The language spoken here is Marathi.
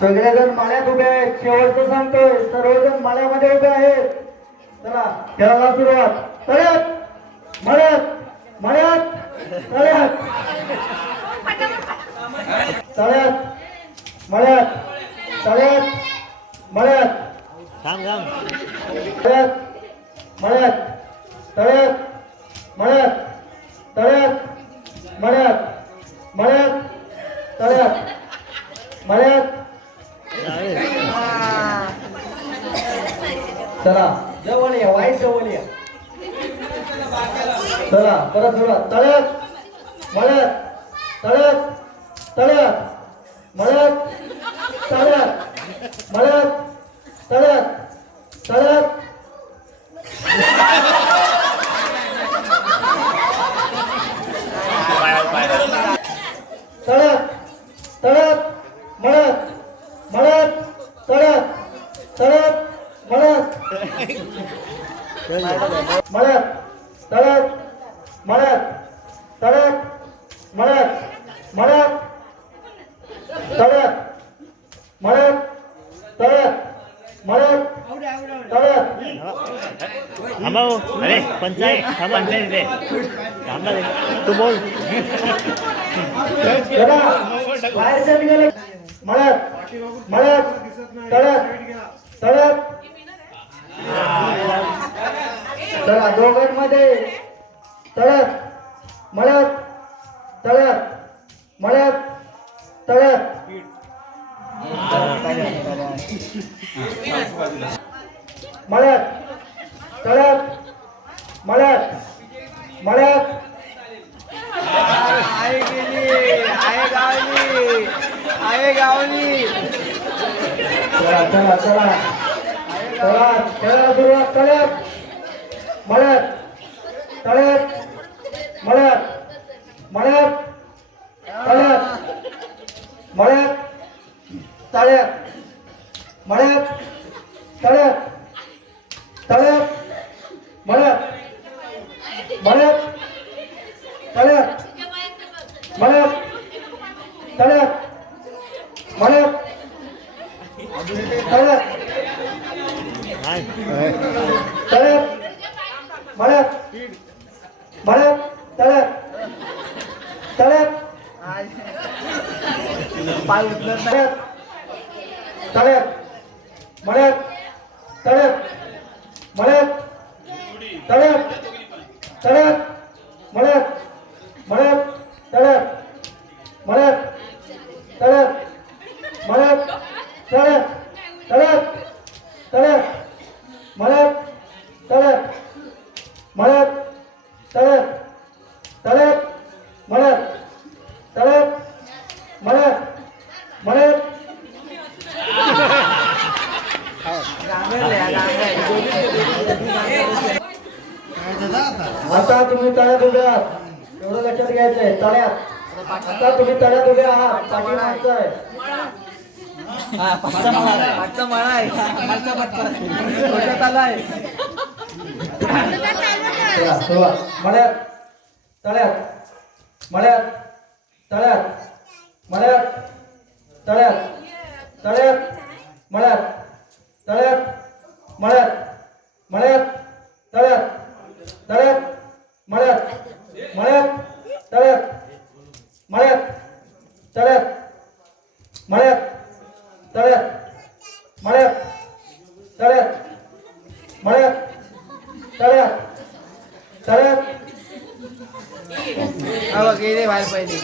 सगळेजण माळ्यात उभे आहेत. शेवटचं सांगतोय, सर्वजण माळ्यामध्ये उभे आहेत. चला खेळाला सुरुवात. तळ्यात मळ्यात मळ्यात तळ्यात तळ्यात मळ्यात तळ्यात मळ्यात तळ्यात मळ्यात तळ्यात मळ्यात तळ्यात मळ्यात मळ्यात तळ्यात मळ्यात. चला जवळ या, वाई जवळ या. चला परत सुरुवात. तळ्यात मळ्यात तळ्यात तळ्यात मळ्यात तळ्यात मळ्यात तळ्यात तळ्यात. तळ्यात तळ्यात मळ्यात मळ्यात तळ्यात तळ्यात मळ्यात मळ्यात तळ्यात मळ्यात तळ्यात मळ्यात मळ्यात तळ्यात मळ्यात तळ्यात मळ्यात तळ्यात. अरे पंचायत तू बोल. बाहेरच्या निघाले. मळ्यात मळ्यात तळ्यात तळ्यात. चला दोघांमध्ये. तळ्यात मळ्यात तळ्यात मळ्यात तळ्यात मळ्यात तळ्यात मळ्यात मळ्यात. चला चला चला चला खेळायला सुरुवात. तळ्यात मळ्यात तळ्यात मळ्यात मळ्यात तळ्यात मळ्यात तळ्यात मळ्यात तळ्यात तळ्यात मळ्यात मळ्यात तळ्यात मळ्यात तळ्यात मळ्यात तळ्यात तळ्यात मळ्यात मळ्यात तळ्यात तळ्यात तळ्यात तळ्यात मळ्यात तळ्यात मळ्यात तळ्यात तळ्यात मळ्यात मळ्यात तळ्यात मळ्यात तळ्यात मळ्यात तळ्यात तळ्यात तळ्यात मळ्यात तळ्यात मळ्यात तळ्यात तळ्यात मळ्यात तळ्यात मळ्यात मळ्यात. आता तुम्ही तळ्यात उभे आहात, एवढं लक्षात घ्यायचंय. तळ्यात आता तुम्ही तळ्यात उभे आहात. पाठीमागचं आहे सुरुवात. मळ्यात तळ्यात मळ्यात तळ्यात मळ्यात तळ्यात तळ्यात मळ्यात तळ्यात मळ्यात मळ्यात तळ्यात तळ्यात मळ्यात मळ्यात तळ्यात मळ्यात तळ्यात मळ्यात तळ्यात मळ्यात तळ्यात मळ्यात तळ्यात तळ्यात. गेले बाहेर पहिले